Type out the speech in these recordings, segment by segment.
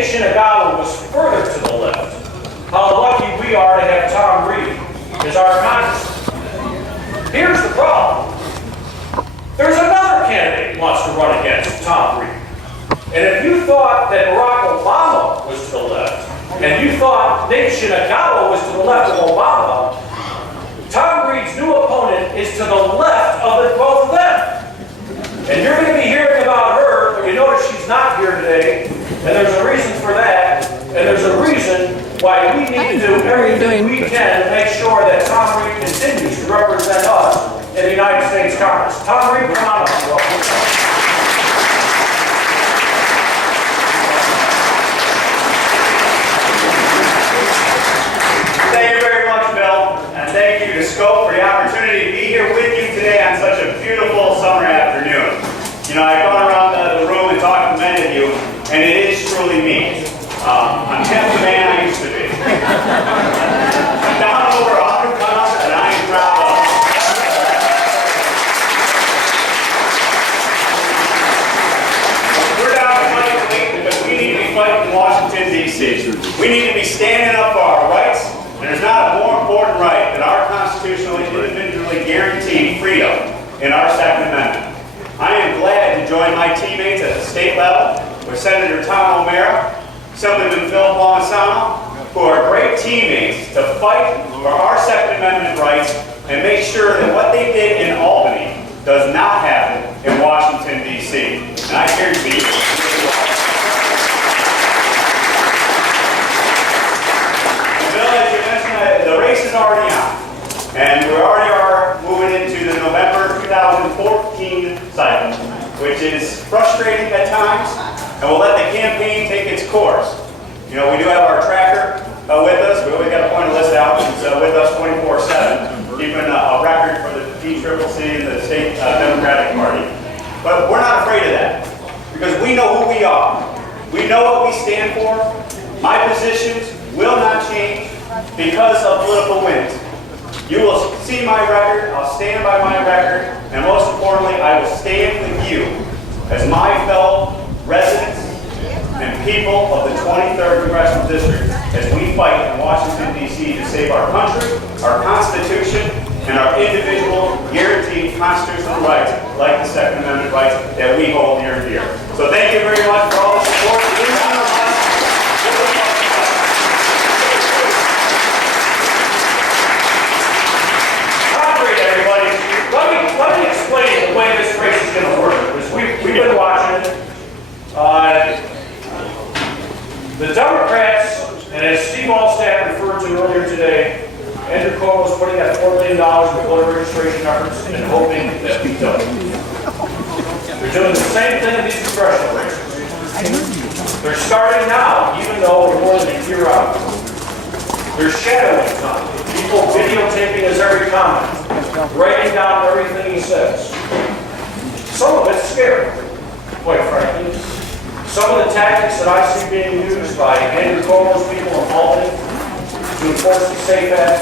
Nate Shinagawa was further to the left. How lucky we are to have Tom Reed as our congressman. Here's the problem. There's another candidate who wants to run against Tom Reed. And if you thought that Barack Obama was to the left, and you thought Nate Shinagawa was to the left of Obama, Tom Reed's new opponent is to the left of the both of them. And you're going to be hearing about her, but you notice she's not here today, and there's a reason for that, and there's a reason why we need to do everything we can to make sure that Tom Reed continues to represent us in the United States Congress. Tom Reed, come on up. Thank you very much, Bill, and thank you to Scope for the opportunity to be here with you today on such a beautiful summer afternoon. You know, I've gone around the room and talked to many of you, and it is truly me. I'm half the man I used to be. I'm down over 100 pounds, and I am proud of it. We're down to fight because we need to be fighting in Washington, D.C. We need to be standing up for our rights. And there's not a more important right than our constitutionally, individually guaranteed freedom in our Second Amendment. I am glad to join my teammates at the state level with Senator Tom O'Mara, Assemblyman Phil Bonisano, who are great teammates to fight for our Second Amendment rights and make sure that what they did in Albany does not happen in Washington, D.C. And I guarantee you, the race is already on, and we already are moving into the November 2014 cycle, which is frustrating at times, and we'll let the campaign take its course. You know, we do have our tracker with us. We always got to point a list out. He's with us 24/7, keeping a record for the DCCC and the state Democratic Party. But we're not afraid of that, because we know who we are. We know what we stand for. My positions will not change because of political winds. You will see my record, I'll stand by my record, and most importantly, I will stand with you as my fellow residents and people of the 23rd Congressional District as we fight in Washington, D.C. to save our country, our Constitution, and our individual guaranteed constitutional rights, like the Second Amendment rights that we hold near and dear. So thank you very much for all the support. Let me explain the way this race is going to work, because we've been watching it. The Democrats, and as Steve Allstaff referred to earlier today, Andrew Cuomo is putting that $4 million in voter registration efforts and hoping that we don't. They're doing the same thing in these congressional races. They're starting now, even though we're more than a year out. They're shadowing Tom. People videotaping his every comment, writing down everything he says. Some of it's scary, quite frankly. Some of the tactics that I see being used by Andrew Cuomo's people in Albany to enforce the SAFE Act,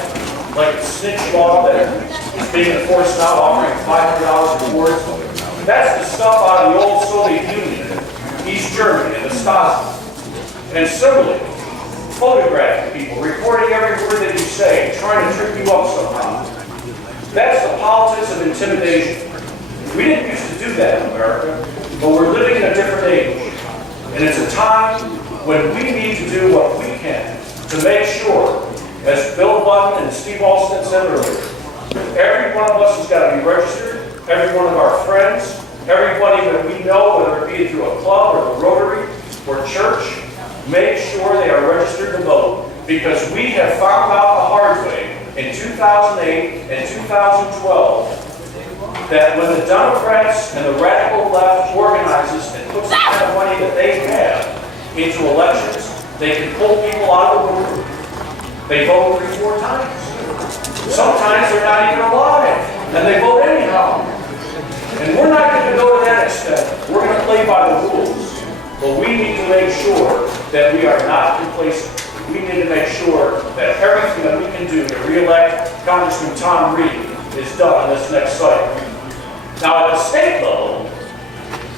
like the snitch law that is being enforced now, offering $500 rewards. That's the stuff out of the old Soviet Union, East Germany, and the Stasi. And similarly, photographing people, recording every word that you say, trying to trip you up somehow. That's the politics of intimidation. We didn't used to do that in America, but we're living in a different age. And it's a time when we need to do what we can to make sure, as Bill Button and Steve Alston said earlier, every one of us has got to be registered, every one of our friends, everybody that we know, whether it be through a club or the Rotary or church, make sure they are registered to vote, because we have found out the hard way in 2008 and 2012 that when the Democrats and the radical left organizes and puts the kind of money that they have into elections, they can pull people out of the room. They vote 3-4 times. Sometimes they're not even alive, and they vote anyhow. And we're not going to go to that extent. We're going to play by the rules. But we need to make sure that we are not complacent. We need to make sure that everything that we can do to re-elect Congressman Tom Reed is done in this next cycle. Now, at the state level,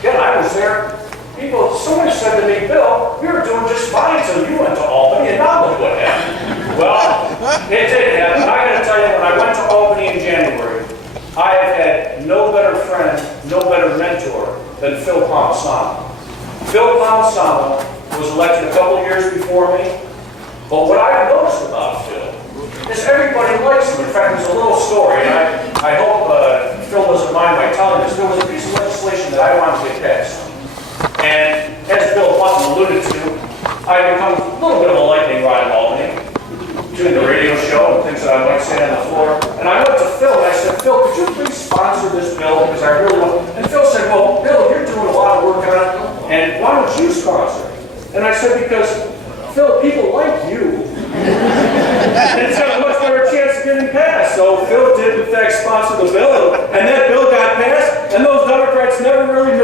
again, I was there. Someone said said to me, Bill, you were doing just fine until you went to Albany, and now look what happened. Well, it did happen. I got to tell you, when I went to Albany in January, I have had no better friend, no better mentor than Phil Palmisano. Phil Palmisano was elected a couple of years before me, but what I've noticed about Phil is everybody likes him. In fact, there's a little story, and I hope Phil doesn't mind my telling this. There was a piece of legislation that I wanted to get passed. And as Bill Button alluded to, I've become a little bit of a lightning rod in Albany, doing the radio show and things that I might say on the floor. And I went to Phil and I said, Phil, could you please sponsor this bill? Because I really want. And Phil said, well, Bill, you're doing a lot of work on it, and why don't you sponsor it? And I said, because, Phil, people like you. And it's got a much better chance of getting passed. So Phil did, in fact, sponsor the bill, and that bill got passed, and those Democrats never really knew.